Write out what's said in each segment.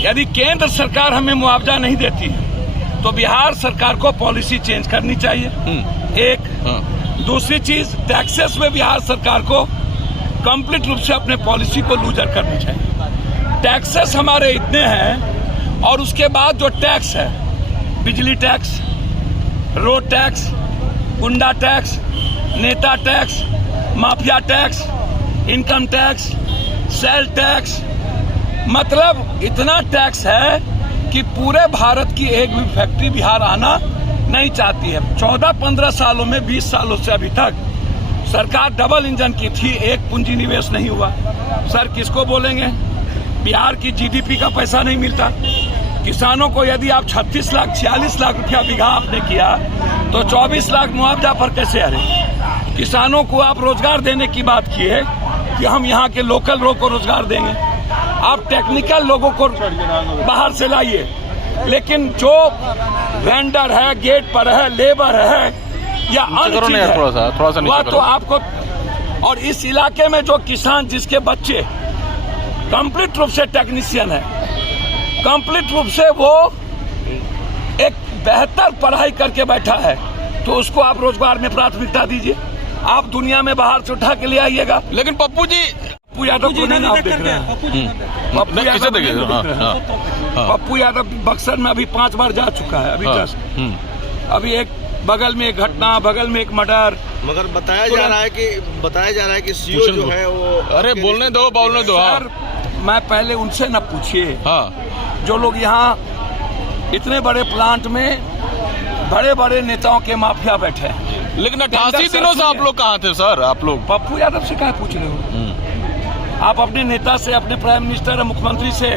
यदि केंद्र सरकार हमें मुआवजा नहीं देती है तो बिहार सरकार को पॉलिसी चेंज करनी चाहिए। एक दूसरी चीज, टैक्सेस में बिहार सरकार को कंप्लीट रूप से अपने पॉलिसी को लूजर करनी चाहिए। टैक्सेस हमारे इतने हैं और उसके बाद जो टैक्स है, बिजली टैक्स, रोड टैक्स, गुंडा टैक्स, नेता tax, mafia tax, income tax, sale tax, मतलब इतना टैक्स है कि पूरे भारत की एक भी फैक्ट्री बिहार आना नहीं चाहती है। 14-15 सालों में, 20 सालों से अभी तक सरकार डबल इंजन की थी, एक पूंजी निवेश नहीं हुआ। सर किसको बोलेंगे? बिहार की जीडीपी का पैसा नहीं मिलता। किसानों को यदि आप 36 लाख 46 लाख रुपया बीघा आपने किया तो 24 लाख मुआवजा पर कैसे आ रहे? किसानों को आप रोजगार देने की बात की है कि हम यहाँ के लोकल लोगों को रोजगार देंगे। आप टेक्निकल लोगों को बाहर से लाइए, लेकिन जो वेंडर है, गेट पर है, लेबर है या अन्य चीज है, वह तो आपको। और इस इलाके में जो किसान जिसके बच्चे कंप्लीट रूप से टेक्नीशियन है, कंप्लीट रूप से वो एक बेहतर पढ़ाई करके बैठा है, तो उसको आप रोजगार में प्राथमिकता दीजिए। आप दुनिया में बाहर से उठा के ले आइएगा। लेकिन पप्पू यादव को नहीं आप देख रहे हैं। पप्पू यादव बक्सर में अभी 5 बार जा चुका है। अभी एक बगल में एक घटना, बगल में एक मर्डर। मगर बताया जा रहा है कि सीओ जो है वो, अरे बोलने दो सर, मैं पहले उनसे न पूछिए। जो लोग यहाँ इतने बड़े प्लांट में बड़े बड़े नेताओं के माफिया बैठे हैं। लेकिन 88 दिनों से आप लोग कहाँ थे सर? आप लोग पप्पू यादव से क्या पूछ रहे हो? आप अपने नेता से, अपने प्राइम मिनिस्टर, मुख्यमंत्री से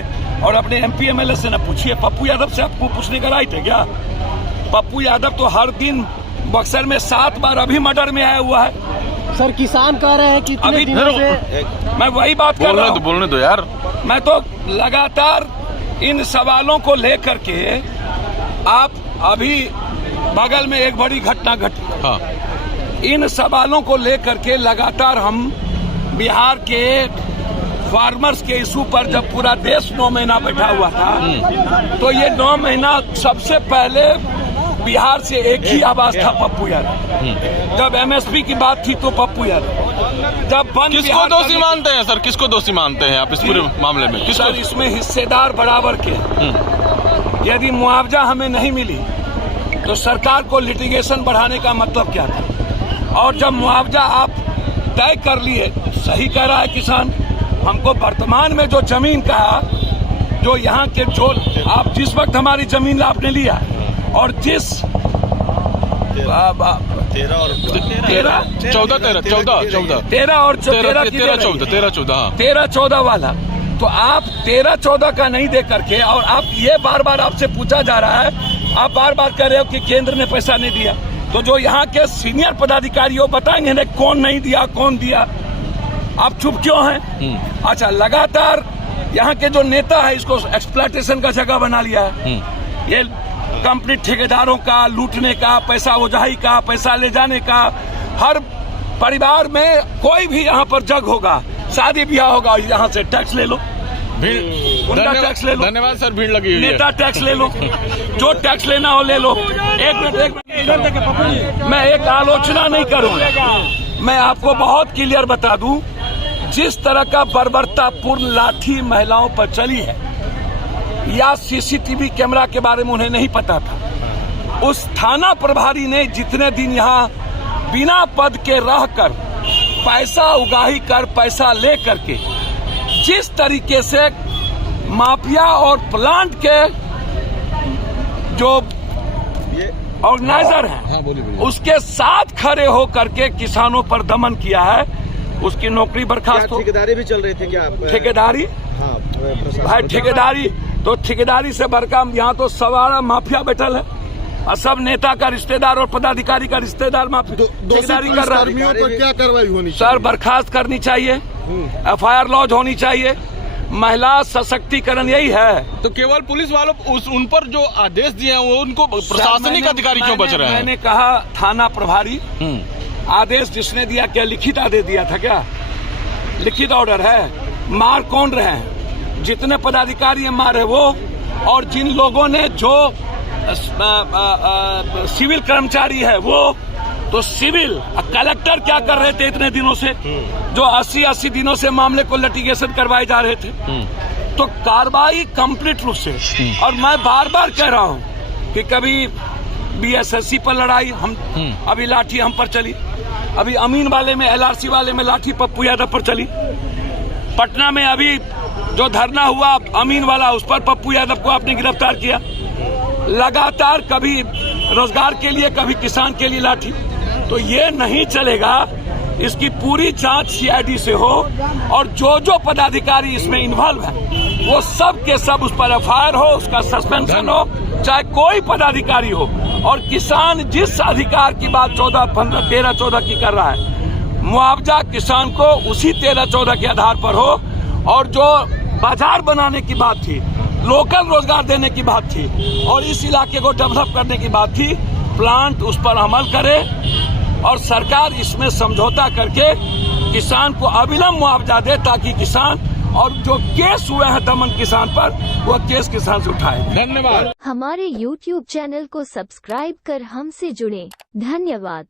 और अपने MP MLA से न पूछिए। पप्पू यादव से आपको पूछने का राइट है क्या? पप्पू यादव तो हर दिन बक्सर में 7 बार अभी मर्डर में आया हुआ है। सर किसान कह रहे हैं कि अभी दिनों से मैं वही बात कर रहा हूँ। बोलने दो यार। मैं तो लगातार इन सवालों को लेकर के, आप अभी बगल में एक बड़ी घटना घटी, इन सवालों को लेकर के लगातार हम बिहार के फार्मर्स के इशू पर, जब पूरा देश 9 महीना बैठा हुआ था, तो ये 9 महीना सबसे पहले बिहार से एक ही आवाज था, पप्पू यादव। जब MSP की बात थी तो पप्पू यादव। जब किसको दोषी मानते हैं सर? किसको दोषी मानते हैं आप इस पूरे मामले में? किसको? सर इसमें हिस्सेदार बराबर के। यदि मुआवजा हमें नहीं मिली तो सरकार को लिटिगेशन बढ़ाने का मतलब क्या था? और जब मुआवजा आप तय कर लिए, सही कह रहा है किसान, हमको वर्तमान में जो जमीन का, जो यहाँ के, जो आप जिस वक्त हमारी जमीन आपने लिया और जिस 13-14 वाला, तो आप 13-14 का नहीं दे करके, और आप ये बार बार आपसे पूछा जा रहा है, आप बार बार कह रहे हो कि केंद्र ने पैसा नहीं दिया। तो जो यहाँ के सीनियर पदाधिकारी हो बताएंगे ना कौन नहीं दिया, कौन दिया। आप चुप क्यों हैं? अच्छा, लगातार यहाँ के जो नेता है इसको एक्सप्लॉयटेशन का जगह बना लिया है। ये कंपनी ठेकेदारों का लूटने का, पैसा उजाही का, पैसा ले जाने का। हर परिवार में कोई भी यहाँ पर जग होगा, शादी ब्याह होगा, यहाँ से टैक्स ले लो, गुंडा टैक्स ले लो। धन्यवाद सर, भीड़ लगी हुई है। नेता टैक्स ले लो, जो टैक्स लेना हो ले लो। एक मिनट, मैं एक आलोचना नहीं करूंगा, मैं आपको क्लियर क्लियर बता दूं, जिस तरह का बर्बरतापूर्ण लाठी महिलाओं पर चली है, या CCTV कैमरा के बारे में उन्हें नहीं पता था। उस थाना प्रभारी ने जितने दिन यहाँ बिना पद के रहकर पैसा उगाही कर, पैसा ले करके, जिस तरीके से माफिया और प्लांट के जो ऑर्गेनाइजर हैं उसके साथ खड़े हो करके किसानों पर दमन किया है, उसकी नौकरी बर्खास्त हो। ठेकेदारी भी चल रही थी क्या? ठेकेदारी? भाई ठेकेदारी तो ठेकेदारी से बड़का यहाँ तो सवारा माफिया बैठल है, और सब नेता का रिश्तेदार और पदाधिकारी का रिश्तेदार माफिया ठेकेदारी कर रहा है। क्या कार्रवाई होनी चाहिए? सर बर्खास्त करनी चाहिए, FIR लॉन्च होनी चाहिए। महिला सशक्तिकरण यही है। तो केवल पुलिस वालों उन पर जो आदेश दिए हैं वो उनको प्रशासनिक अधिकारी क्यों बच रहे हैं? मैंने कहा थाना प्रभारी आदेश जिसने दिया, क्या लिखित आदेश दिया था क्या? लिखित ऑर्डर है। मार कौन रहे हैं? जितने पदाधिकारी मारे वो, और जिन लोगों ने जो सिविल कर्मचारी है वो, तो सिविल कलेक्टर क्या कर रहे थे इतने दिनों से, जो 80 दिनों से मामले को लिटिगेशन करवाए जा रहे थे। तो कार्रवाई कंप्लीट रूप से, और मैं बार बार कह रहा हूं कि कभी बीएसएससी पर लड़ाई हम अभी लाठी हम पर चली, अभी अमीन वाले में एलआरसी वाले में लाठी पप्पू यादव पर चली, पटना में अभी जो धरना हुआ अमीन वाला उस पर पप्पू यादव को आपने गिरफ्तार किया। लगातार कभी रोजगार के लिए कभी किसान के लिए लाठी, तो ये नहीं चलेगा। इसकी पूरी जांच सीआईडी से हो, और जो जो पदाधिकारी इसमें इन्वॉल्व है वो सब के सब उस पर एफआईआर हो, उसका सस्पेंशन हो, चाहे कोई पदाधिकारी हो। और किसान जिस अधिकार की बात 13-14 की कर रहा है, मुआवजा किसान को उसी 13-14 के आधार पर हो। और जो बाजार बनाने की बात थी, लोकल रोजगार देने की बात थी, और इस इलाके को डेवलप करने की बात थी, प्लांट उस पर अमल करे और सरकार इसमें समझौता करके किसान को अविलंब मुआवजा दे, ताकि किसान और जो केस हुए हैं दमन किसान पर, वो केस किसान से उठाए। धन्यवाद। हमारे YouTube चैनल को सब्सक्राइब कर हमसे जुड़ें। धन्यवाद।